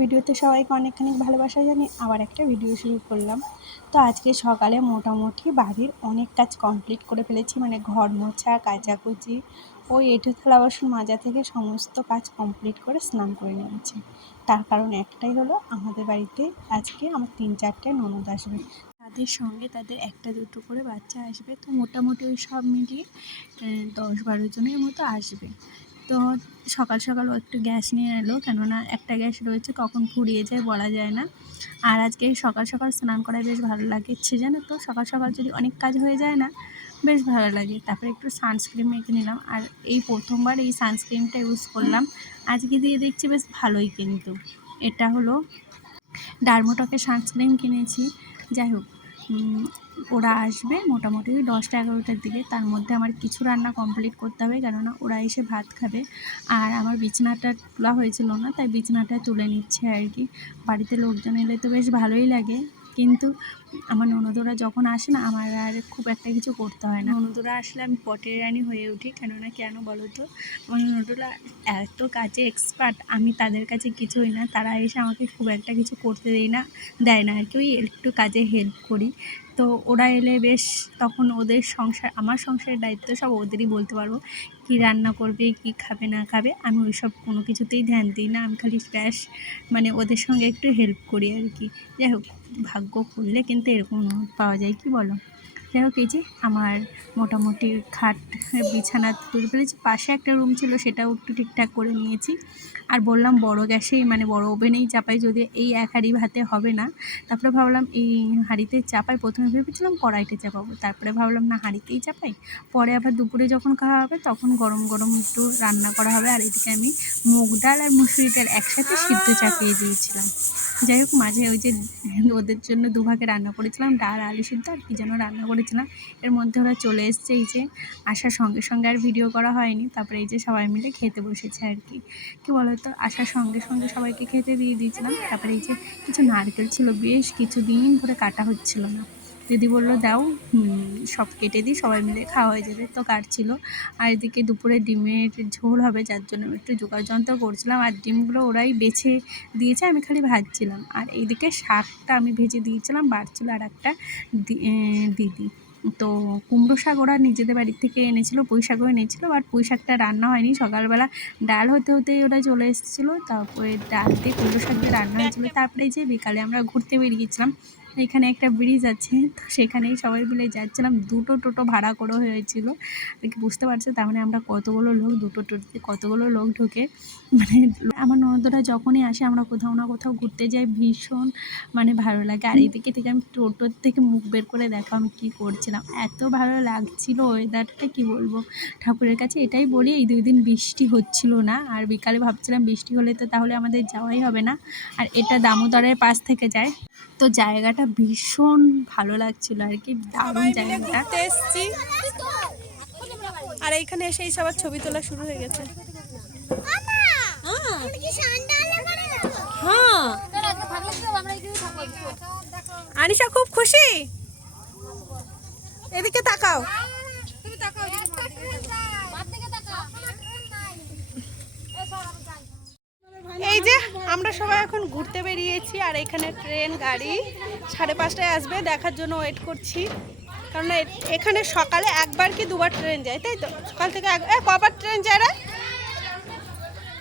ভিডিওতে সবাইকে অনেকখানি ভালোবাসা জানিয়ে আবার একটা ভিডিও শুরু করলাম। তো আজকে সকালে মোটামুটি বাড়ির অনেক কাজ কমপ্লিট করে ফেলেছি, মানে ঘর মোছা, কাচাকুচি, ওই এঁঠো থালা বাসন মাজা থেকে সমস্ত কাজ কমপ্লিট করে স্নান করে নিয়েছি। তার কারণ একটাই হলো, আমাদের বাড়িতে আজকে আমার 3-4টে ননদ আসবে, তাদের সঙ্গে তাদের 1-2 করে বাচ্চা আসবে। তো মোটামুটি ওই সব মিলিয়ে 10-12 জনের মতো আসবে। তো সকাল সকাল ও একটু গ্যাস নিয়ে এলো, কেননা একটা গ্যাস রয়েছে, কখন ফুরিয়ে যায় বলা যায় না। আর আজকে সকাল সকাল স্নান করায় বেশ ভালো লাগছে, জানো তো। সকাল সকাল যদি অনেক কাজ হয়ে যায় না, বেশ ভালো লাগে। তারপরে একটু সানস্ক্রিন মেখে নিলাম, আর এই প্রথমবার এই সানস্ক্রিনটা ইউজ করলাম আজকে, দিয়ে দেখছি বেশ ভালোই। কিন্তু এটা হলো ডার্মোটকের সানস্ক্রিন কিনেছি। যাই হোক, ওরা আসবে মোটামুটি 10টা-11টার দিকে। তার মধ্যে আমার কিছু রান্না কমপ্লিট করতে হবে, কেননা ওরা এসে ভাত খাবে। আর আমার বিছানাটা তোলা হয়েছিল না, তাই বিছানাটা তুলে নিচ্ছে আর কি। বাড়িতে লোকজন এলে তো বেশ ভালোই লাগে, কিন্তু আমার ননদরা যখন আসে না, আমার আর খুব একটা কিছু করতে হয় না। ননদরা আসলে আমি পটের রানী হয়ে উঠি, কেননা কেন বলো তো, আমার ননদরা এত কাজে এক্সপার্ট, আমি তাদের কাছে কিছুই না। তারা এসে আমাকে খুব একটা কিছু করতে দেয় না আর কি, ওই একটু কাজে হেল্প করি। তো ওরা এলে বেশ, তখন ওদের সংসার, আমার সংসারের দায়িত্ব সব ওদেরই বলতে পারবো। কী রান্না করবে, কি খাবে না খাবে, আমি ওই সব কোনো কিছুতেই ধ্যান দিই না। আমি খালি ব্যাস মানে ওদের সঙ্গে একটু হেল্প করি আর কি। যাই হোক, ভাগ্য করলে কিন্তু এরকম পাওয়া যায়, কি বলো। যাই হোক, এই যে আমার মোটামুটি খাট বিছানা তুলে ফেলেছি। পাশে একটা রুম ছিল, সেটাও একটু ঠিকঠাক করে নিয়েছি। আর বললাম বড় গ্যাসেই, মানে বড় ওভেনেই চাপাই, যদি এই এক হাঁড়ি ভাতে হবে না। তারপরে ভাবলাম এই হাঁড়িতে চাপাই। প্রথমে ভেবেছিলাম কড়াইতে চাপাবো, তারপরে ভাবলাম না, হাঁড়িতেই চাপাই। পরে আবার দুপুরে যখন খাওয়া হবে তখন গরম গরম একটু রান্না করা হবে। আর এদিকে আমি মুগ ডাল আর মুসুরি ডাল একসাথে সিদ্ধ চাপিয়ে দিয়েছিলাম। যাই হোক, মাঝে ওই যে ওদের জন্য দুভাগে রান্না করেছিলাম, ডাল আলু সিদ্ধ আর কী যেন রান্না করেছিলাম। এর মধ্যে ওরা চলে এসছে, এই যে আসার সঙ্গে সঙ্গে আর ভিডিও করা হয়নি। তারপরে এই যে সবাই মিলে খেতে বসেছে আর কি। কী বলো তো, আসার সঙ্গে সঙ্গে সবাইকে খেতে দিয়ে দিয়েছিলাম। তারপরে এই যে কিছু নারকেল ছিল, বেশ কিছুদিন ধরে কাটা হচ্ছিল না। দিদি বললো দাও, সব কেটে দিই, সবাই মিলে খাওয়া হয়ে যাবে। তো কাটছিল। আর এদিকে দুপুরে ডিমের ঝোল হবে, যার জন্য একটু জোগাড় যন্ত্র করছিলাম। আর ডিমগুলো ওরাই বেছে দিয়েছে, আমি খালি ভাজছিলাম। আর এইদিকে শাকটা আমি ভেজে দিয়েছিলাম, বাড়ছিল আর একটা দিদি। তো কুমড়ো শাক ওরা নিজেদের বাড়ির থেকে এনেছিল, পুঁই শাকও এনেছিলো। আর পুঁই শাকটা রান্না হয়নি, সকালবেলা ডাল হতে হতেই ওরা চলে এসেছিলো। তারপরে ডাল দিয়ে কুমড়ো শাক দিয়ে রান্না হয়েছিলো। তারপরে যে বিকালে আমরা ঘুরতে বেরিয়েছিলাম, এখানে একটা ব্রিজ আছে, তো সেখানেই সবাই মিলে যাচ্ছিলাম। 2টো টোটো ভাড়া করা হয়েছিল আর কি। বুঝতে পারছো তার মানে আমরা কতগুলো লোক, 2টো টোটোতে কতগুলো লোক ঢোকে। মানে আমার ননদরা যখনই আসে, আমরা কোথাও না কোথাও ঘুরতে যাই, ভীষণ মানে ভালো লাগে। আর এদিকে থেকে আমি টোটোর থেকে মুখ বের করে দেখো আমি কী করছিলাম, এত ভালো লাগছিল ওয়েদারটা, কি বলবো। ঠাকুরের কাছে এটাই বলি, এই 2 দিন বৃষ্টি হচ্ছিল না। আর বিকালে ভাবছিলাম বৃষ্টি হলে তো তাহলে আমাদের যাওয়াই হবে না। আর এটা দামোদরের পাশ থেকে যায়, তো জায়গাটা ভীষণ ভালো লাগছিল আর কি, দারুণ জায়গাটা। এসছি আর এইখানে এসেই সবার ছবি তোলা শুরু হয়ে গেছে। হ্যাঁ, আনিশা খুব খুশি, এদিকে তাকাও। এই যে আমরা সবাই এখন ঘুরতে বেরিয়েছি, আর এখানে ট্রেন গাড়ি 5:30টায় আসবে, দেখার জন্য ওয়েট করছি। কারণ এখানে সকালে একবার কি দুবার ট্রেন যায়, তাই তো? সকাল থেকে কবার ট্রেন যায় রে?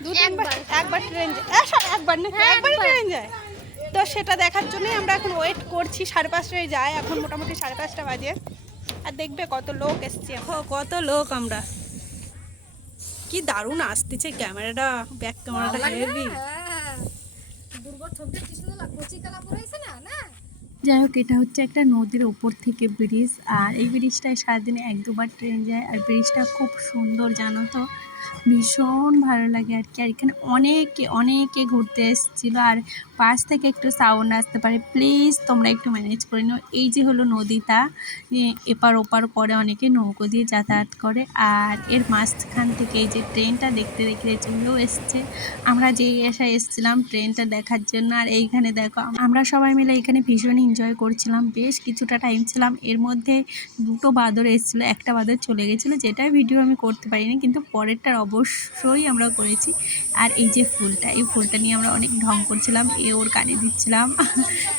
2-3বার, একবার ট্রেন যায়, একবার না, একবারই ট্রেন যায়। তো সেটা দেখার জন্যই আমরা এখন ওয়েট করছি। 5:30টায় যায়, এখন মোটামুটি 5:30 বাজে। আর দেখবে কত লোক এসছে, কত লোক। আমরা কি দারুণ আসতেছে ক্যামেরাটা, ব্যাক ক্যামেরাটা হেভি। যাই হোক, এটা হচ্ছে একটা নদীর ওপর থেকে ব্রিজ, আর এই ব্রিজটায় সারাদিনে 1-2বার ট্রেন যায়। আর ব্রিজটা খুব সুন্দর, জানো তো, ভীষণ ভালো লাগে আর কি। আর এখানে অনেকে ঘুরতে এসেছিলো। আর পাশ থেকে একটু সাউন্ড আসতে পারে, প্লিজ তোমরা একটু ম্যানেজ করে নিও। এই যে হলো নদীটা, এপার ওপার করে, অনেকে নৌকো দিয়ে যাতায়াত করে। আর এর মাঝখান থেকে এই যে ট্রেনটা দেখতে চলেও এসছে। আমরা যেই আশায় এসেছিলাম ট্রেনটা দেখার জন্য। আর এইখানে দেখো, আমরা সবাই মিলে এখানে ভীষণ এনজয় করছিলাম, বেশ কিছুটা টাইম ছিলাম। এর মধ্যে 2টো বাঁদর এসেছিলো, একটা বাঁদর চলে গেছিলো, যেটাই ভিডিও আমি করতে পারিনি, কিন্তু পরেরটা আর অবশ্যই আমরা করেছি। আর এই যে ফুলটা, এই ফুলটা নিয়ে আমরা অনেক ঢং করছিলাম, ওর কানে দিচ্ছিলাম।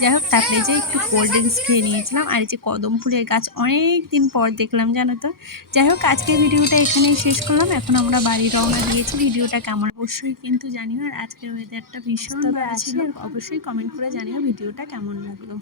যাই হোক, তারপরে যে একটু কোল্ড ড্রিঙ্কস খেয়ে নিয়েছিলাম। আর এই যে কদম ফুলের গাছ অনেক দিন পর দেখলাম, জানো তো। যাই হোক, আজকের ভিডিওটা এখানেই শেষ করলাম। এখন আমরা বাড়ি রওনা দিয়েছি। ভিডিওটা কেমন অবশ্যই কিন্তু জানিও। আর আজকের ওয়েদারটা ভীষণ ভালো ছিল। অবশ্যই কমেন্ট করে জানিও ভিডিওটা কেমন লাগলো।